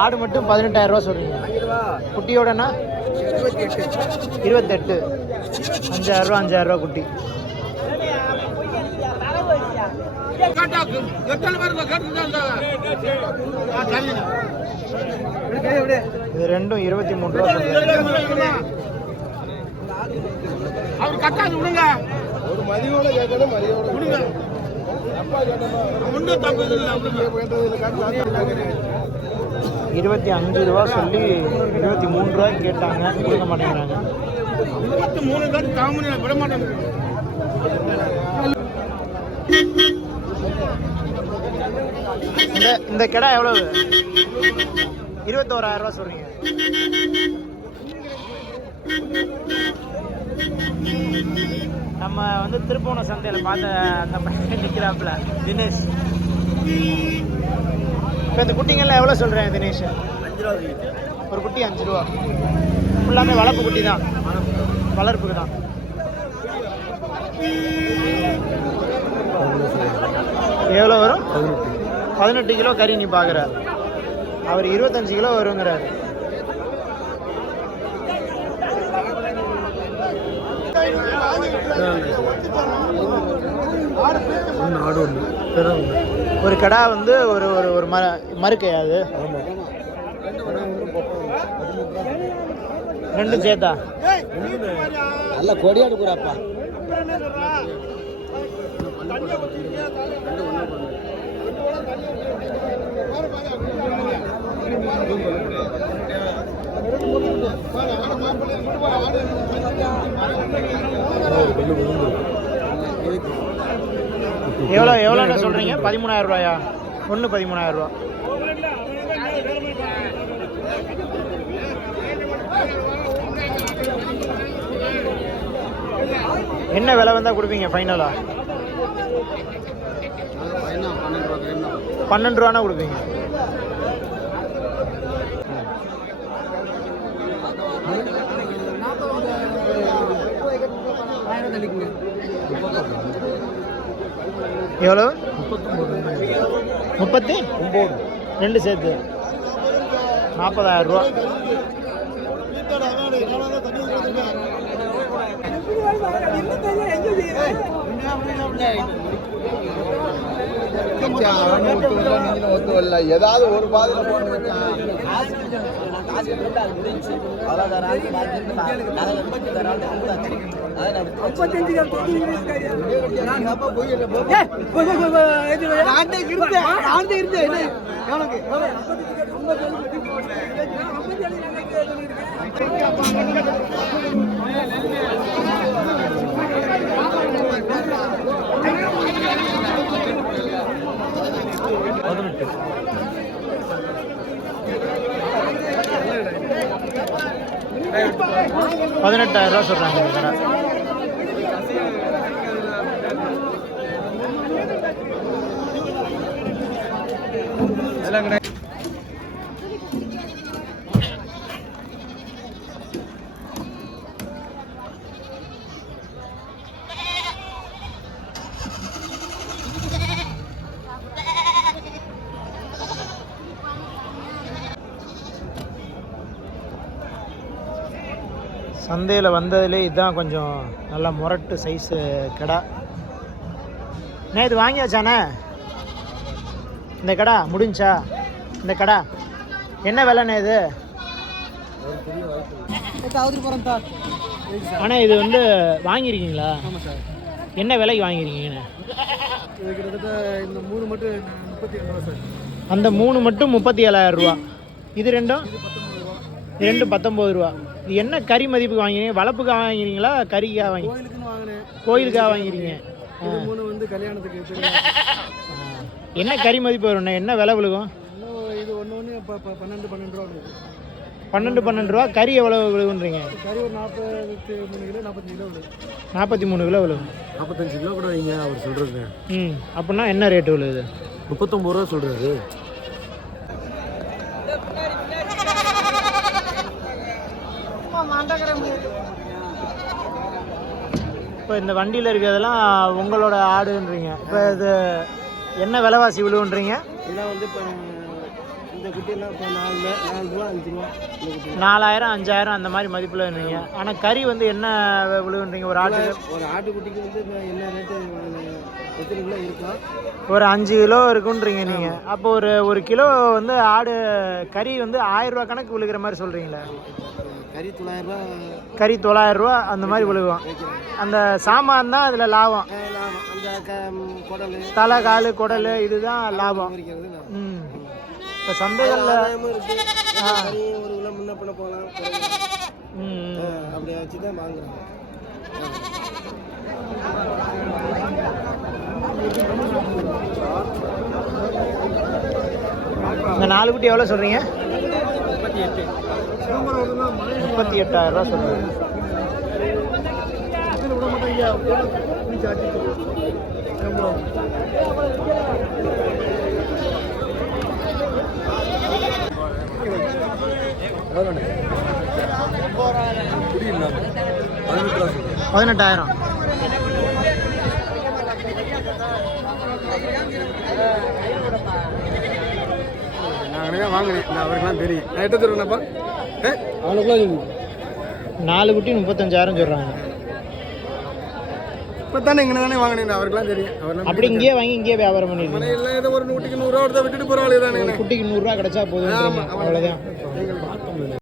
ஆடு மட்டும் பதினெட்டாயிரம் ரூபா சொல்றீங்க. குட்டியோடனா? இருபத்தெட்டு. அஞ்சாயிரம் ரூபா அஞ்சாயிரம் ரூபா குட்டி. இது ரெண்டும் இருபத்தி மூணு ரூபா அவர் கட்டாது விடுங்க. ஒரு மதியோட கேட்கணும் மதியோட விடுங்க. ஒன்றும் தப்பு இருபத்தி அஞ்சு ரூபா சொல்லி இருபத்தி மூணு ரூபாய்க்கு கேட்டாங்க. கொடுக்க மாட்டேங்கிறாங்க. இருபத்தி மூணு பேர் தாமரை விட மாட்டேன் இந்த இந்த கிடா எவ்வளவு? இருபத்தோராயிரம் ரூபா சொல்றீங்க. நம்ம வந்து திருப்போண சந்தையில் பார்த்த அந்த பையன் நிற்கிறாப்புல தினேஷ். இப்போ இந்த குட்டிங்கெல்லாம் எவ்வளோ சொல்கிறேன் தினேஷ்? அஞ்சு ரூபா ஒரு குட்டி அஞ்சு ரூபா. ஃபுல்லாமே வளர்ப்பு குட்டி தான். வளர்ப்புக்கு தான். எவ்வளோ வரும்? பதினெட்டு கிலோ கறி நீ பார்க்குற அவர் இருபத்தஞ்சு கிலோ வருங்கிறாரு. ஒரு கடா வந்து ஒரு ஒரு ஒரு மர மறுக்கையா அது. ரெண்டும் சேர்த்தா நல்ல கொடியாடு கூடப்பா எவ்வளோ எவ்வளோன்னு சொல்கிறீங்க? பதிமூணாயிரம் ரூபாயா? ஒன்று பதிமூணாயிரம் ரூபா. என்ன விலை வந்தால் கொடுப்பீங்க ஃபைனலாக பன்னெண்டு ரூபானா கொடுப்பீங்க. எவ்வளோ முப்பத்தி ஒம்பது ரெண்டு சேர்த்து நாற்பதாயிரம் ரூபா ஏதாவது ஒரு பாதையில போட்டு வச்சான் பதினெட்டு பதினெட்டாயிரம் ரூபா சொல்கிறாங்க சந்தையில் வந்ததுலே இதுதான் கொஞ்சம் நல்லா முரட்டு சைஸு கடை. அண்ணே இது வாங்கியாச்சாண்ணே? இந்த கடை முடிஞ்சா? இந்த கடை. என்ன விலைண்ணே இது? அண்ணா இது வந்து வாங்கியிருக்கீங்களா? என்ன விலைக்கு வாங்கியிருக்கீங்கண்ணே? இந்த மூணு மட்டும் முப்பத்தி அந்த மூணு மட்டும் முப்பத்தி ஏழாயிரம் ரூபா. இது ரெண்டும்? ரெண்டும் பத்தொம்பது ரூபா. இது என்ன கறி மதிப்புக்கு வாங்கினீங்க? வளர்ப்புக்காக வாங்கிக்கிறீங்களா கறிக்காக வாங்கி கோயிலுக்காக வாங்கிக்கிறீங்க இது மூணு வந்து கல்யாணத்துக்கு. என்ன கறி மதிப்பு வரும்ண்ணே என்ன விலை விழுகும்? இது ஒன்று ஒன்று இப்போ பன்னெண்டு பன்னெண்டு ரூபா பன்னெண்டு பன்னெண்டு ரூபா? கறி எவ்வளோ விழுகுன்றீங்க? கறி ஒரு நாற்பத்தி மூணு கிலோ நாற்பத்தஞ்சு கிலோ வருது நாற்பத்தி மூணு கிலோ விழுகும். நாற்பத்தஞ்சு கிலோ கூட வைங்க அவர் சொல்கிறது ம். அப்படின்னா என்ன ரேட்டு விழுகுது? முப்பத்தொம்பது ரூபா சொல்கிறாரு இப்போ இந்த வண்டியில் இருக்கிறதெல்லாம் உங்களோட ஆடுன்றீங்க. இப்போ இது என்ன விலைவாசி விழுவுன்றீங்க? இதெல்லாம் வந்து இப்போ இந்த குட்டியெல்லாம் இப்போ நாலு நாலு ரூபா அஞ்சு ரூபா நாலாயிரம் அஞ்சாயிரம் அந்த மாதிரி மதிப்பில்ன்றீங்க ஆனால் கறி வந்து என்ன விழுவுன்றீங்க ஒரு ஆட்டுக்கு ஒரு ஆட்டுக்குட்டிக்கு வந்து இப்போ என்ன ரேட்டு எத்தனை கிலோ இருக்கலாம்? ஒரு அஞ்சு கிலோ இருக்குன்றீங்க நீங்கள் அப்போ ஒரு ஒரு கிலோ வந்து ஆடு கறி வந்து ஆயிரம் ரூபா கணக்கு விழுகிற மாதிரி சொல்கிறீங்களே கறி தொள்ளாயிரம் ரூபா. கறி தொள்ளாயிரம் ரூபா அந்த மாதிரி விழுகும். அந்த சாமான் தான் அதில் லாபம். ஆ, லாபம். அந்த க குடல். தலை கால் குடல் இதுதான் லாபம். ம். இப்போ சந்தைகளில் ஒரு கிலோ முன்ன பண்ண போகலாம். ம் ஆ, அப்படி வச்சு தான் வாங்குறாங்க. இந்த நாலு குட்டி எவ்வளோ சொல்கிறீங்க முப்பத்தி எட்டு. முப்பத்தி எட்டாயிரம் ரூபா சொல்கிறீங்க பதினெட்டாயிரம். நான் வாங்கினேன் நான் தெரியும். நான் எட்ட தருவேன்ப்பா? நாலு குட்டி முப்பத்தஞ்சாயிரம் சொல்கிறாங்க இப்போ தானே இங்கே தானே அவருக்குலாம் தெரியும் அப்படி இங்கேயே வாங்கி இங்கேயே வியாபாரம் பண்ணிடுறீங்க மனை எல்லாம் ஏதோ ஒரு நூற்றுக்கு நூறுரூவா கொடுத்தா விட்டுட்டு போகிற தானே குட்டிக்கு நூறுரூவா கிடைச்சா போதும் அவ்வளோதான்